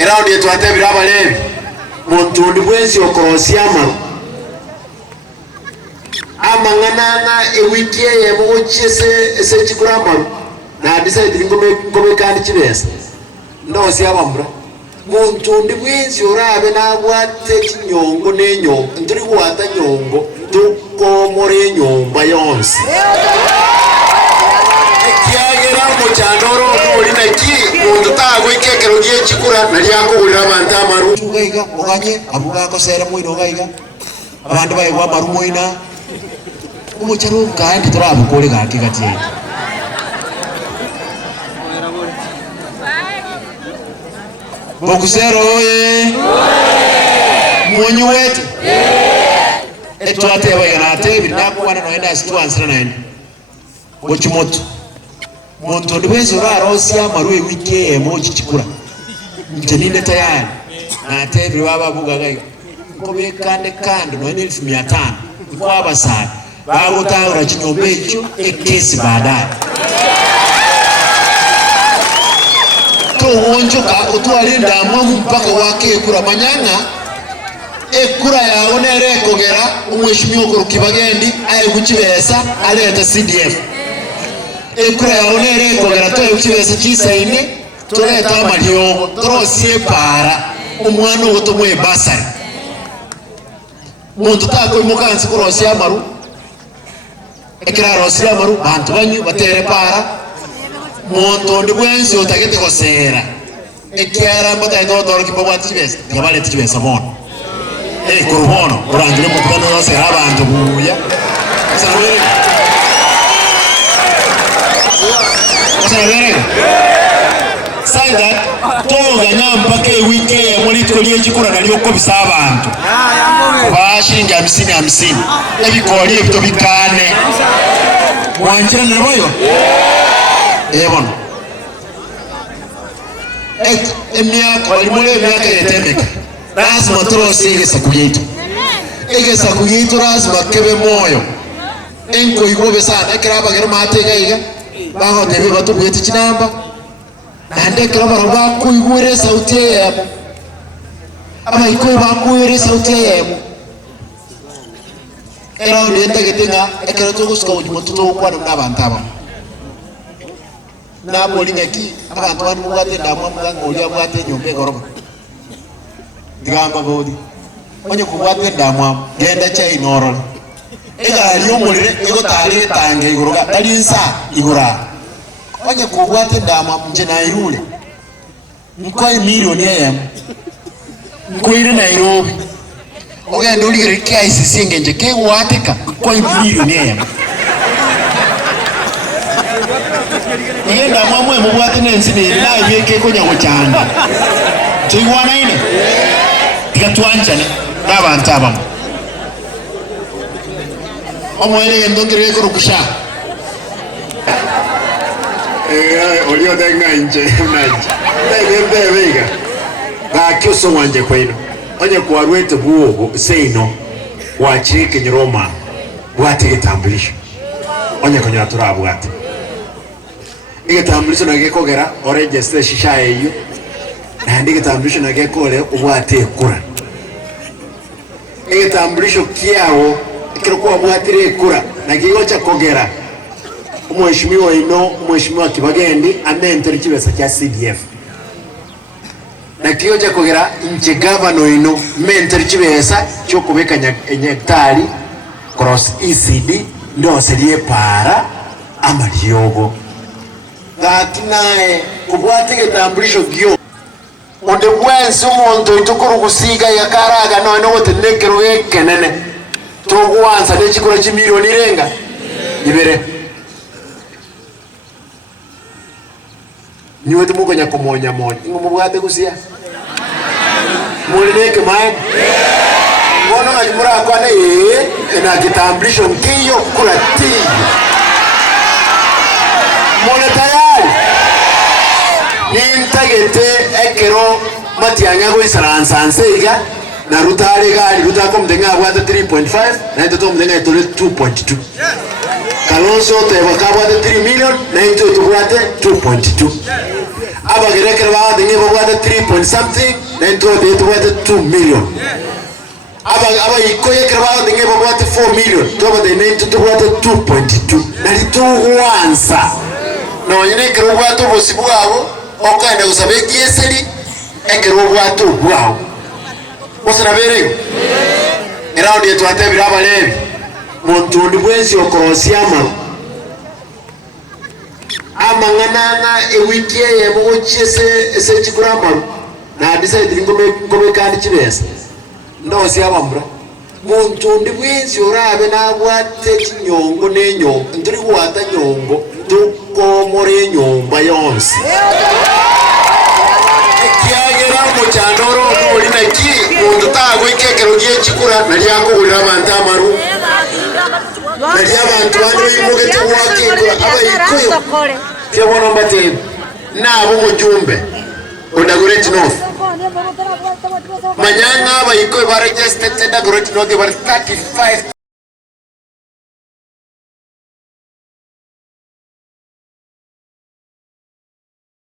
Around yetu atebira abalevi muntu ndi bwenzi okorosia amaru amang'anana ewiki ye mugochese ese chikura amaru na decide ngome kandi chibesa ndosi abambura muntu ndi bwenzi orabe nabwate kinyongo nenyongo ndiri kuwata nyongo tukomore nyomba yonse kiagera mu chandoro uri naki muntu tago ikekero giye chikura nali yakugurira abantu amaru ugaiga oganye abuga ko sera muino ogaiga abantu bayigwa amaru muina umucharo kandi turabukore gaki gatiye Bokusero oye Munyu wetu etwate abayana atebi nakwana noenda asitwansira naende Bochimoto muntu ndiwezo rarosi amaru ewiki emoji chikura njeninde tayari na atebi babavuga gayo kobe kande noende 1500 kwa basara bagotahura kinyombe ekyo ekesi baadaye Onjoka utwalinda mwamu mpaka wake ekura manyanga ekura yawe nerekogera umweshimiwa Kurukibagendi aye kuchibesa aleta CDF ekura yawe nerekogera toye kuchibesa chisaine toleta amalyo trosie para umwana utomwe basari muntu tako mukansi kurosia amaru ekira rosia amaru bantu banyu batere para muntu ndi bwenzi otagete kosera ekyara mbata ndodoro kibwati chibesa ngabale chibesa bono kurubono urangire mu kubana yose abantu buya sabere say that toga nyampake wike muri twoliye chikura nali okobisa abantu bashinga 50 ebikoliye bito bikane wanjira naboyo Evono emyaka walimule emyaka yetemeka lazima turosi igesa kuyitu lazima kebe moyo enko igobe sana ekiraba gero mateka iga baho tebe batubwete kinamba nande kiraba roba kuigure sauti yabo aba iko bakuire sauti yabo era ndenda getenga ekero tuguska ujimoto kwa n'abantu aba nabo lingaki abantu bani mugate ndamwa muganga oli abwate nyombe goroba digamba bodi onye kubwate ndamwa genda cha inoro ega aliyo mulire ego tali tange igoroga talinsa igora onye kubwate ndamwa mje na irule mkwai milioni yam mkwire Nairobi ogenda uligire KICC ngenje ke wateka kwai milioni yam Yenda mwamwe mubwate nensini na yeke konyango cyanda tuywana ine tikatwanjane n'abantu abamo omwele ndongere ko rukusha olio denga nje unaje bega bakyoso wanje kwino onye kuarwete buwo seino wachike nyiroma bwate gitambulisho onye konya turabwate igitambulisho nagekogera oregister shisha eyo nandi igitambulisho nagekole ubwate kura igitambulisho kiawo ikirikuwa bwatire kura nagigocha kogera umweshimiwa ino umweshimiwa Kibagendi amente chibesa cha CDF nakigocha kogera inche governor ino mente chibesa cyo kubeka nyaktari cross ECD ndo serie para amaliogo gatinae kubwate gitambulisho gyo onde bwensi umuntu itukuru gusiga yakaraga no gotenekero ekenene tugwanza n'ekikora kimiliyoni renga ibere niwe tumukonya kumonya monya ngumubwate gusia mulineke mai ngono ngimura kwa na gitambulisho nkiyo kurati mole tayari nintagete ekero matianya go isaransanse iga na rutare gali rutako mdenga bwate 3.5 na ito mdenga ito 2.2 Kalonzo te bakabwate 3 million na ito tubwate 2.2 aba gerekera ba dinge babwate 3 point something then to the 2 million aba ikoye kera ba dinge babwate 4 million to ba the to babwate 2.2 nali to wansa no nyine kera babwate bosibu abo okanda gusabe gieseri ekera babwate bwao osana bere era ndi twatebira abalebi muntu ndi bwensi okorosiama amangana ewiki ye mugochese esechikurama na decide ngome kandi chibesa ndo siabambura muntu ndi bwensi orabe nabwate chinyongo nenyo ndiri kuwata nyongo tukomore nyomba yonse kiagera mu chandoro muri naki muntu tagwikekero giye chikura nali yakugurira abantu amaru nali abantu bandi bimugete wakekura abayikuyo kyabona mbate nabo mujumbe Dagoretti North manyanga abayikuyo ba registered Dagoretti North 35